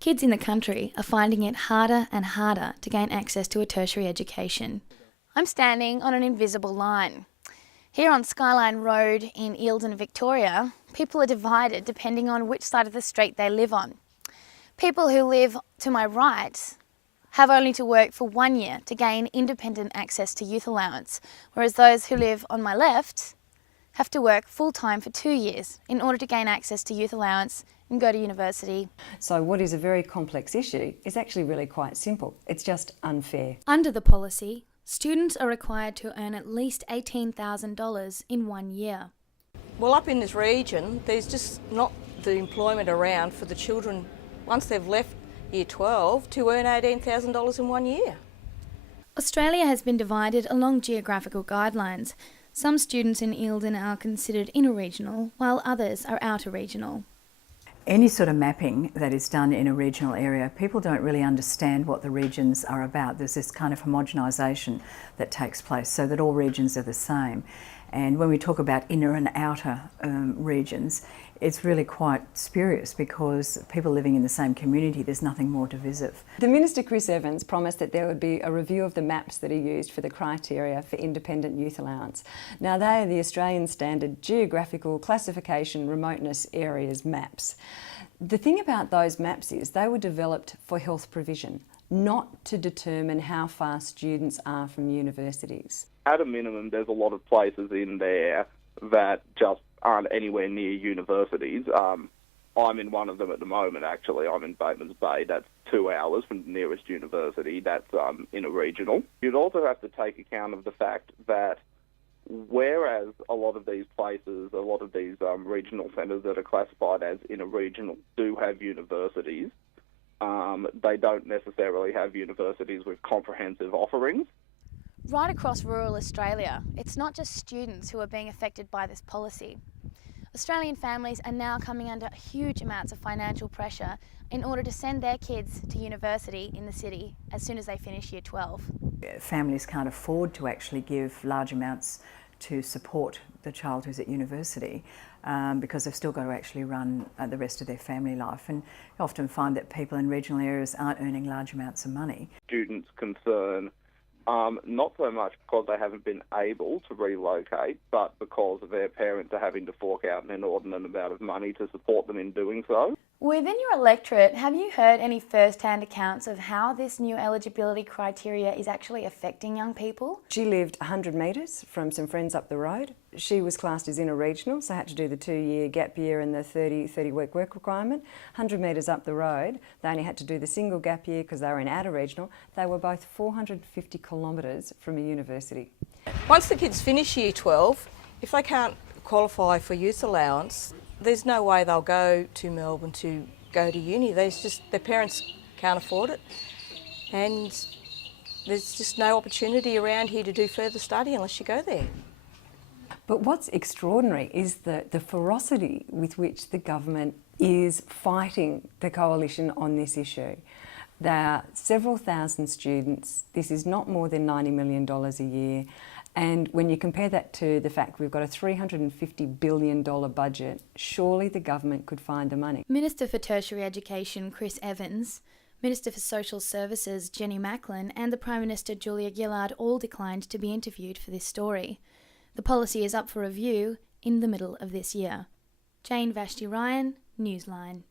Kids in the country are finding it harder and harder to gain access to a tertiary education. I'm standing on an invisible line. Here on Skyline Road in Eildon, Victoria, people are divided depending on which side of the street they live on. People who live to my right have only to work for 1 year to gain independent access to youth allowance, whereas those who live on my left have to work full-time for 2 years in order to gain access to youth allowance and go to university. So what is a very complex issue is actually really quite simple. It's just unfair. Under the policy, students are required to earn at least $18,000 in 1 year. Well, up in this region, there's just not the employment around for the children, once they've left Year 12, to earn $18,000 in 1 year. Australia has been divided along geographical guidelines. Some students in Eildon are considered inter-regional, while others are outer-regional. Any sort of mapping that is done in a regional area, people don't really understand what the regions are about. There's this kind of homogenisation that takes place so that all regions are the same. And when we talk about inner and outer regions, it's really quite spurious because people living in the same community, there's nothing more divisive. The Minister, Chris Evans, promised that there would be a review of the maps that are used for the criteria for independent youth allowance. Now, they are the Australian Standard Geographical Classification Remoteness Areas maps. The thing about those maps is they were developed for health provision, not to determine how far students are from universities. At a minimum, there's a lot of places in there that just aren't anywhere near universities. I'm in one of them at the moment, actually. I'm in Batemans Bay. That's 2 hours from the nearest university. That's in a regional. You'd also have to take account of the fact that whereas a lot of these places, a lot of these regional centres that are classified as in a regional do have universities, they don't necessarily have universities with comprehensive offerings. Right across rural Australia, it's not just students who are being affected by this policy. Australian families are now coming under huge amounts of financial pressure in order to send their kids to university in the city as soon as they finish Year 12. Families can't afford to actually give large amounts to support the child who's at university because they've still got to actually run the rest of their family life. And you often find that people in regional areas aren't earning large amounts of money. Students' concern, not so much because they haven't been able to relocate, but because their parents are having to fork out an inordinate amount of money to support them in doing so. Within your electorate, have you heard any first-hand accounts of how this new eligibility criteria is actually affecting young people? She lived 100 metres from some friends up the road. She was classed as inter-regional, so had to do the 2-year gap year and the 30-week work requirement. 100 metres up the road, they only had to do the single gap year because they were in outer-regional. They were both 450 kilometres from a university. Once the kids finish Year 12, if they can't qualify for youth allowance, there's no way they'll go to Melbourne to go to uni. Their parents can't afford it, and there's just no opportunity around here to do further study unless you go there. But what's extraordinary is the ferocity with which the government is fighting the coalition on this issue. There are several thousand students. This is not more than $90 million a year. And when you compare that to the fact we've got a $350 billion budget, surely the government could find the money. Minister for Tertiary Education Chris Evans, Minister for Social Services Jenny Macklin and the Prime Minister Julia Gillard all declined to be interviewed for this story. The policy is up for review in the middle of this year. Jane Vashti Ryan, Newsline.